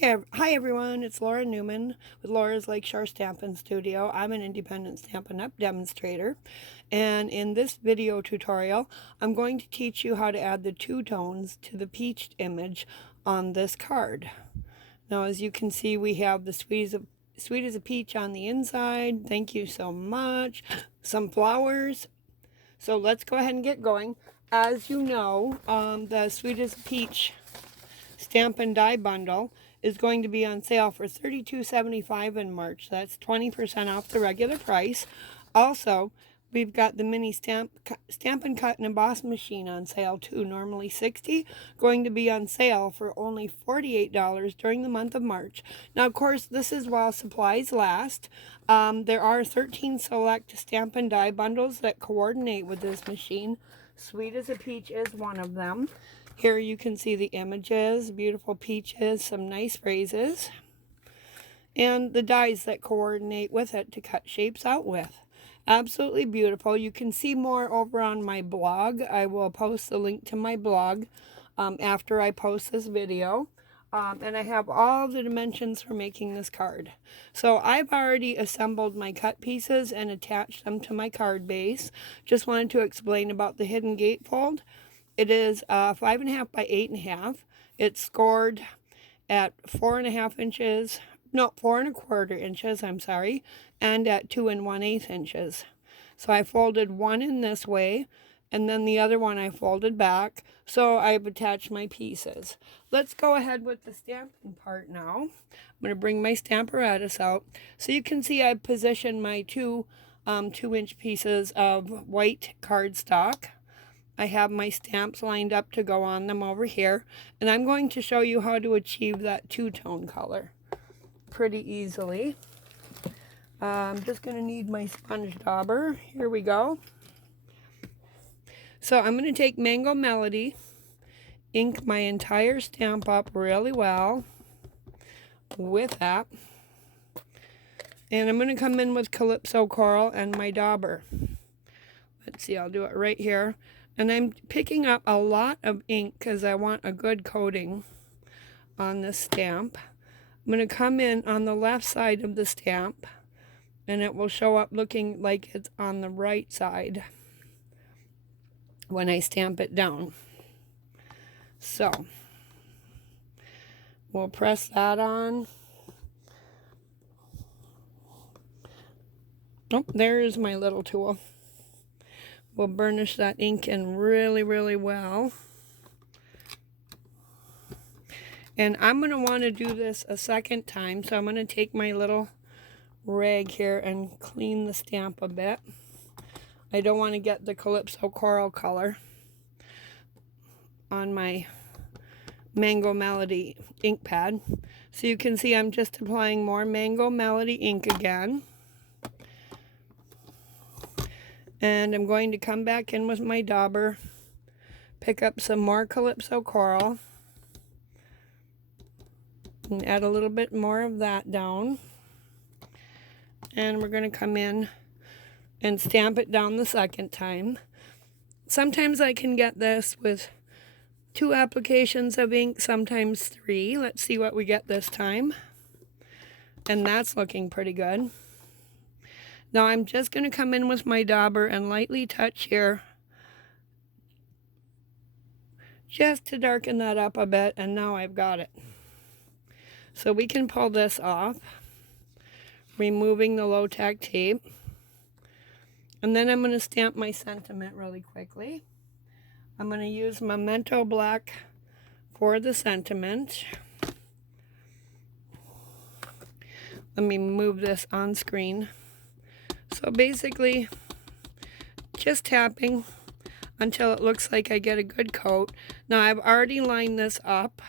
Hi everyone, it's Laura Newman with Laura's Lakeshore Stampin' Studio. I'm an independent Stampin' Up! Demonstrator, and in this video tutorial I'm going to teach you how to add the two tones to the peach image on this card. Now, as you can see, we have the sweet as a peach on the inside. Thank you so much. Some flowers. So let's go ahead and get going. As you know, the Sweet as a Peach Stampin' Die Bundle is going to be on sale for $32.75 in March. That's 20% off the regular price. Also, we've got the mini Stampin' Cut and Emboss machine on sale too. Normally $60, going to be on sale for only $48 during the month of March. Now, of course, this is while supplies last. There are 13 select Stampin' Die bundles that coordinate with this machine. Sweet as a Peach is one of them. Here you can see the images, beautiful peaches, some nice phrases, and the dies that coordinate with it to cut shapes out with. Absolutely beautiful. You can see more over on my blog. I will post the link to my blog after I post this video. And I have all the dimensions for making this card. So I've already assembled my cut pieces and attached them to my card base. Just wanted to explain about the hidden gatefold. It is 5.5 by 8.5. It's scored at 4.5 inches, no, 4.25 inches, I'm sorry, and at 2 1/8 inches. So I folded one in this way, and then the other one I folded back. So I've attached my pieces. Let's go ahead with the stamping part now. I'm going to bring my stamparatus out. So you can see I've positioned my two 2-inch pieces of white cardstock. I have my stamps lined up to go on them over here, and I'm going to show you how to achieve that two-tone color pretty easily. I'm just going to need my sponge dauber. Here we go. So I'm going to take Mango Melody, ink my entire stamp up really well with that, and I'm going to come in with Calypso Coral and my dauber. Let's see, I'll do it right here. And I'm picking up a lot of ink because I want a good coating on this stamp. I'm going to come in on the left side of the stamp, and it will show up looking like it's on the right side when I stamp it down. So we'll press that on. Oh, there's my little tool. We'll burnish that ink in really, really well. And I'm going to want to do this a second time, so I'm going to take my little rag here and clean the stamp a bit. I don't want to get the Calypso Coral color on my Mango Melody ink pad. So you can see I'm just applying more Mango Melody ink again. And I'm going to come back in with my dauber, pick up some more Calypso Coral, and add a little bit more of that down. And we're going to come in and stamp it down the second time. Sometimes I can get this with 2 applications of ink, sometimes 3. Let's see what we get this time. And that's looking pretty good. Now I'm just going to come in with my dauber and lightly touch here just to darken that up a bit, and now I've got it. So we can pull this off, removing the low-tack tape. And then I'm going to stamp my sentiment really quickly. I'm going to use Memento Black for the sentiment. Let me move this on screen. So basically, just tapping until it looks like I get a good coat. Now I've already lined this up.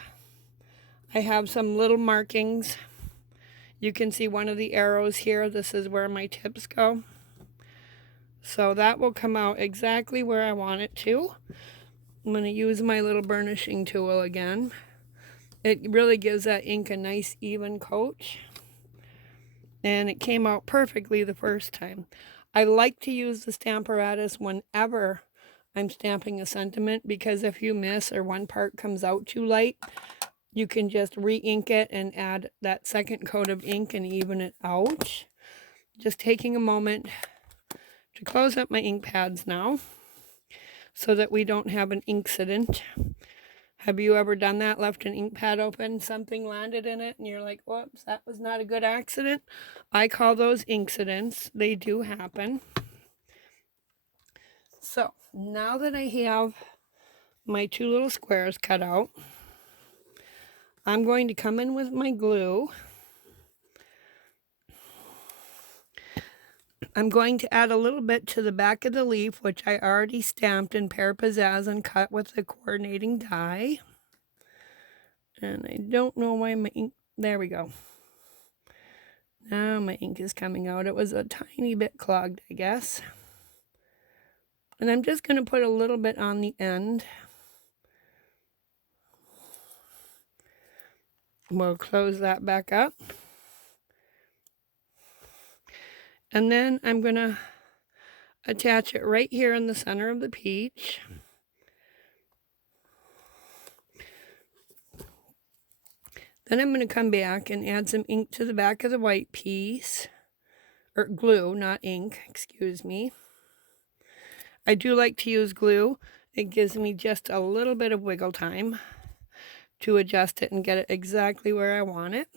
I have some little markings. You can see one of the arrows here. This is where my tips go. So that will come out exactly where I want it to. I'm going to use my little burnishing tool again. It really gives that ink a nice even coat. And it came out perfectly the first time. I like to use the stamparatus whenever I'm stamping a sentiment, because if you miss or one part comes out too light, you can just re-ink it and add that second coat of ink and even it out. Just taking a moment to close up my ink pads now so that we don't have an incident. Have you ever done that? Left an ink pad open, something landed in it, and you're like, whoops, that was not a good accident? I call those incidents. They do happen. So now that I have my two little squares cut out, I'm going to come in with my glue. I'm going to add a little bit to the back of the leaf, which I already stamped in Pear Pizzazz and cut with the coordinating die. And I don't know why my ink, there we go. Now my ink is coming out. It was a tiny bit clogged, I guess. And I'm just going to put a little bit on the end. We'll close that back up. And then I'm going to attach it right here in the center of the peach. Then I'm going to come back and add some ink to the back of the white piece. Or glue, not ink, excuse me. I do like to use glue. It gives me just a little bit of wiggle time to adjust it and get it exactly where I want it.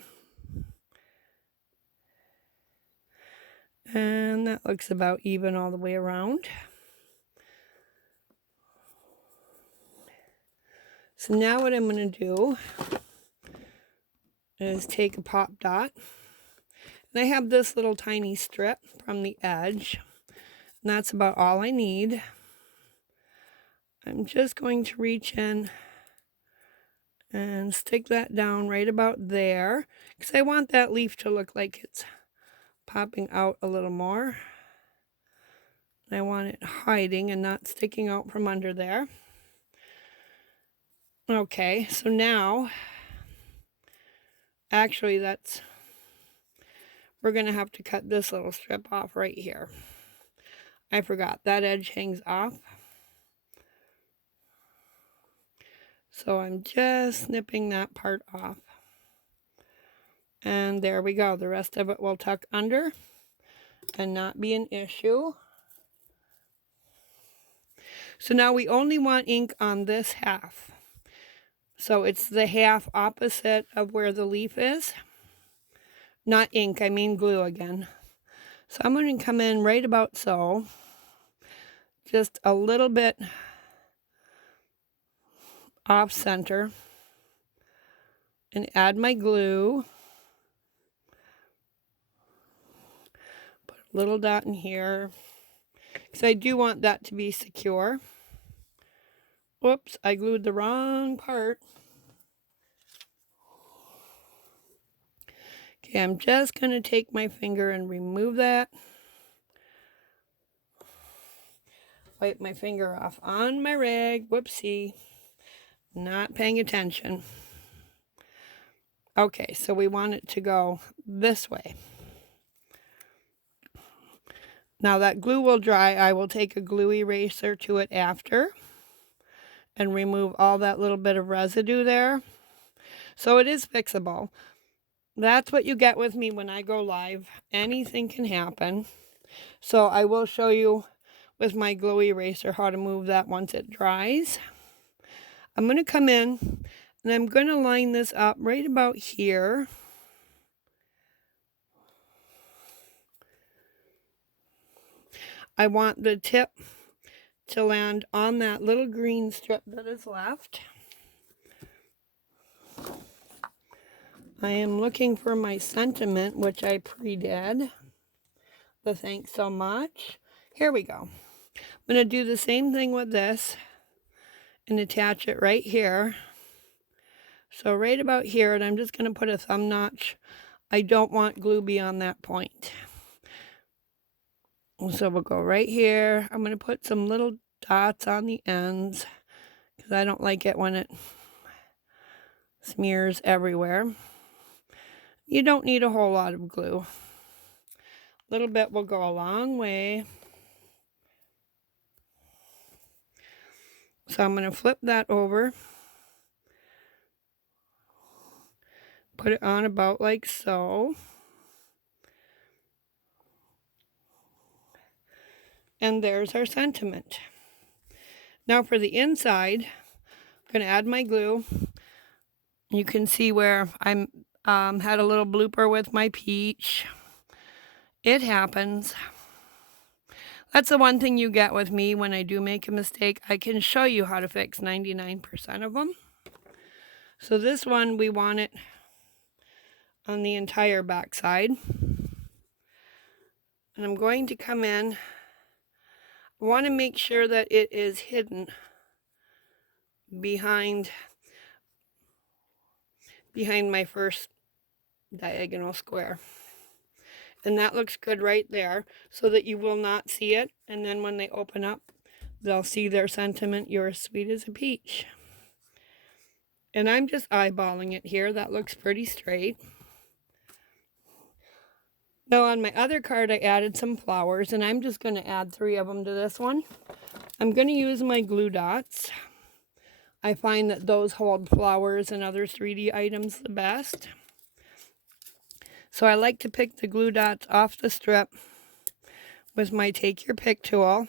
And that looks about even all the way around. So now what I'm going to do is take a pop dot. And I have this little tiny strip from the edge. And that's about all I need. I'm just going to reach in and stick that down right about there, because I want that leaf to look like it's popping out a little more. I want it hiding and not sticking out from under there. Okay, so now, actually we're going to have to cut this little strip off right here. I forgot, that edge hangs off. So I'm just snipping that part off. And there we go. The rest of it will tuck under and not be an issue. So now we only want ink on this half. So it's the half opposite of where the leaf is. Not ink, I mean glue again. So I'm going to come in right about so. Just a little bit off center. And add my glue. Put a little dot in here. Because I do want that to be secure. Whoops, I glued the wrong part. Okay, I'm just going to take my finger and remove that. Wipe my finger off on my rag. Whoopsie. Not paying attention. Okay, so we want it to go this way. Now that glue will dry. I will take a glue eraser to it after and remove all that little bit of residue there. So it is fixable. That's what you get with me when I go live. Anything can happen. So I will show you with my glue eraser how to move that once it dries. I'm going to come in and I'm going to line this up right about here. I want the tip to land on that little green strip that is left. I am looking for my sentiment, which I pre-did. The thanks so much. Here we go. I'm going to do the same thing with this and attach it right here. So right about here, and I'm just going to put a thumb notch. I don't want glue beyond that point. So we'll go right here. I'm going to put some little dots on the ends because I don't like it when it smears everywhere. You don't need a whole lot of glue. A little bit will go a long way. So I'm going to flip that over. Put it on about like so. And there's our sentiment. Now for the inside, I'm going to add my glue. You can see where I had a little blooper with my peach. It happens. That's the one thing you get with me when I do make a mistake. I can show you how to fix 99% of them. So this one, we want it on the entire back side. And I'm going to come in. I want to make sure that it is hidden behind my first diagonal square. And that looks good right there, so that you will not see it. And then when they open up, they'll see their sentiment, "You're as sweet as a peach." And I'm just eyeballing it here. That looks pretty straight. Now on my other card, I added some flowers, and I'm just going to add 3 of them to this one. I'm going to use my glue dots. I find that those hold flowers and other 3D items the best. So I like to pick the glue dots off the strip with my Take Your Pick tool.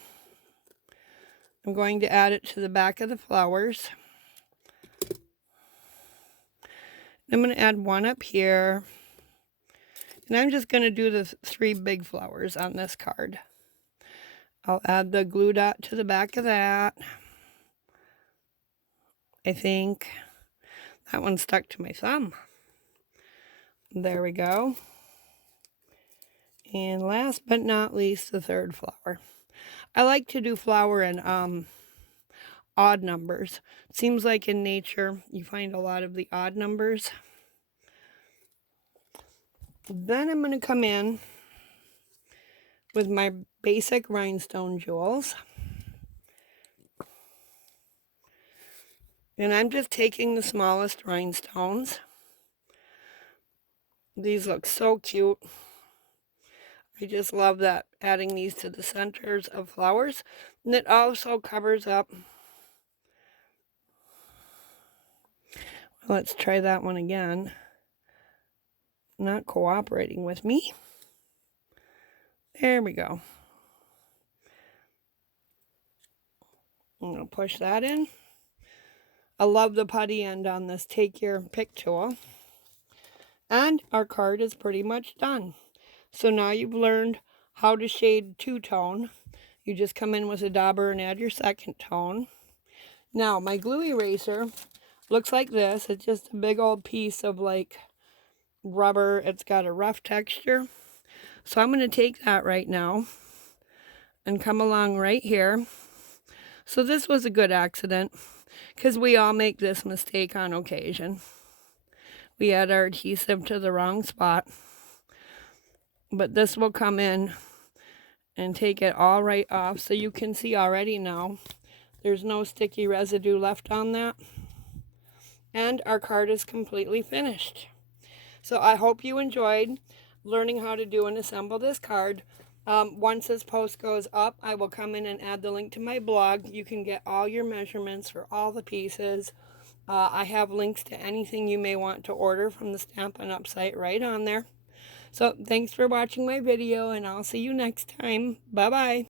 I'm going to add it to the back of the flowers. I'm going to add 1 up here. And I'm just going to do the 3 big flowers on this card. I'll add the glue dot to the back of that. I think that one stuck to my thumb. There we go. And last but not least, the 3rd flower. I like to do flower in odd numbers. It seems like in nature you find a lot of the odd numbers. Then I'm going to come in with my basic rhinestone jewels. And I'm just taking the smallest rhinestones. These look so cute. I just love that, adding these to the centers of flowers. And it also covers up. Let's try that one again. Not cooperating with me. There we go. I'm going to push that in. I love the putty end on this Take Your Pick tool. And our card is pretty much done. So now you've learned how to shade two-tone. You just come in with a dauber and add your second tone. Now my glue eraser looks like this. It's just a big old piece of like rubber. It's got a rough texture. So I'm going to take that right now and come along right here. So this was a good accident, because we all make this mistake on occasion. We add our adhesive to the wrong spot. But this will come in and take it all right off. So you can see already now there's no sticky residue left on that. And our card is completely finished. So I hope you enjoyed learning how to do and assemble this card. Once this post goes up, I will come in and add the link to my blog. You can get all your measurements for all the pieces. I have links to anything you may want to order from the Stampin' Up! Site right on there. So thanks for watching my video, and I'll see you next time. Bye-bye.